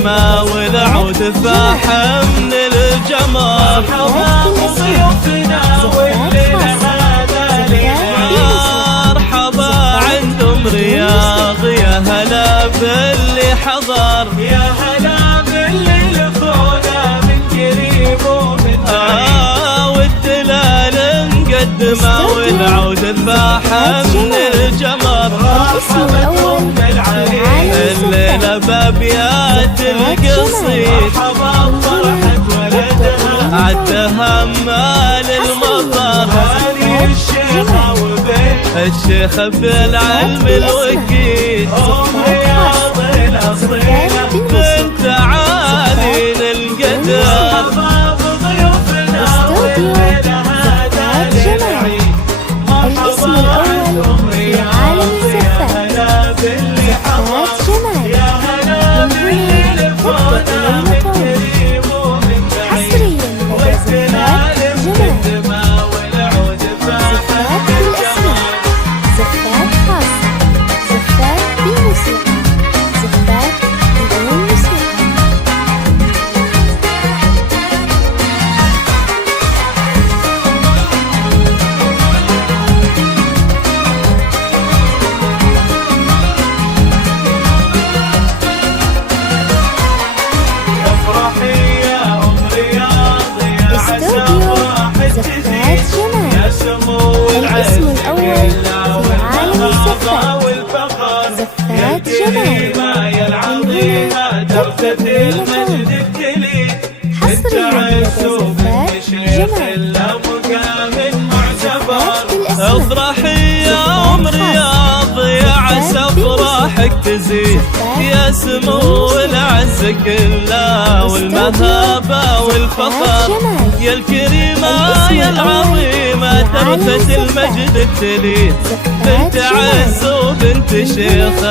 الدمى والعود فاح من الجمر. مرحبا بضيوفنا والليلة هذا ليلة مرحبا عندهم رياض، يا هلا باللي حضر، يا هلا باللي لفونا من قريب ومن بعيد. والدلال مقدمة والعود فاح من الجمر. مرحبا بالعريس الليلة بابيات القصيد، مرحبا بفرحة ولدها عدها مال المطر. هذه الشيخة وبيت الشيخ بالعلم الوكيل، رياض الأصيلة بنت عالي القدر. مرحبا بضيوفنا والليلة هذا للعيد. مرحبا عندهم رياض، يا هلا باللي حضر، يا هلا باللي لفونا من قريب ومن بعيد. والدلال مقدمة والعود فاح من الجمر. زفات خاصة، زفات بالموسيقى، زفات بدون موسيقى. افرحي يا ام رياض، يا عسى استوديو فرحك زفات تزيد، جمال، يا سمو الاسم العز الأول كله في عالم والمهابة الزفات. والفخر. يا زفات جمال الكريمة يا العظيمة درجة المجد التليد. انت حصرياً عز وبنت زفات شيخ جمال. له مقام معتبر. بالاسم افرحي يا ام رياض، يا عسى فرحك تزيد، يا سمو العز كله والمهابة والفخر. يا الكريمة يا العظيمة درجة المجد التليد. بنت عز وبنت شيخ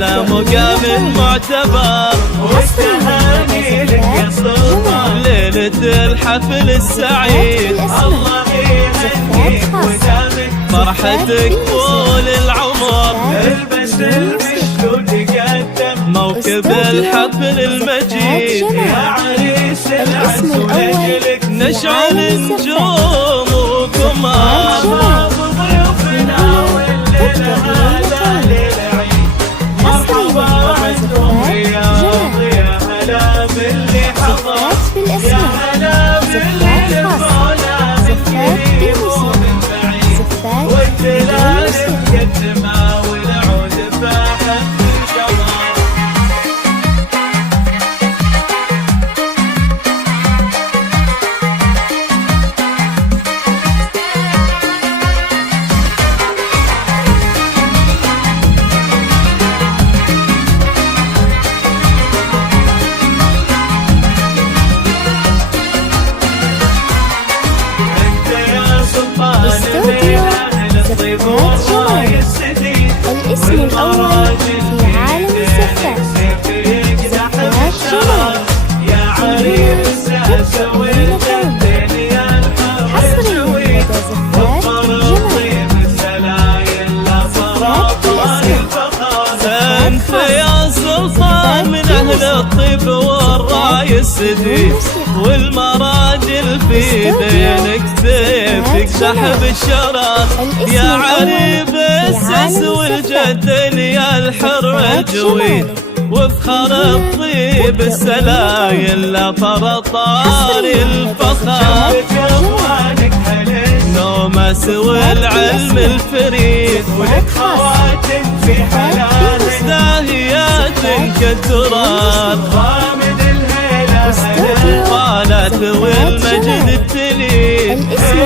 له مقام معتبر. والتهاني لك يا سلطان، ليلة الحفل السعيد، الله يهنيك ودامك فرحتك طول العمر. البس المشت وتقدم موكب الحفل المجيد، يا عريس العز ولجلك نشعل نجوم وقمر. مرحبا بضيوفنا والليلة هذا للعيد. مرحبا عندهم رياض، يا هلا باللي حضر، يا هلا باللي لفونا من قريب ومن بعيد. والدلال مقدمة والعود فاح من الجمر. انت يا سلطان الليلة الطيب والراي السديد. الاسم الأول في عالم الزفات. زفات يا عريس اسوي الجدين يا الحر حصرياً الجويد. لدى زفات وفر جمال. الطيب السلايل لا فرطان الفخر. انت يا سلطان من اهل الطيب والراي السديد، والمراجل في دينك سيفك سحب الشرر. يا عريب السس والجدين يا الحر الجويد، وفخر الطيب السلايل لا فرطان الفخر. جوانك هلس نوم سوى العلم الفريد، ولك خواتم في حلالك داهيات كالتراب. غامد الهيلة هلس طالت والمجد التليد، الاسم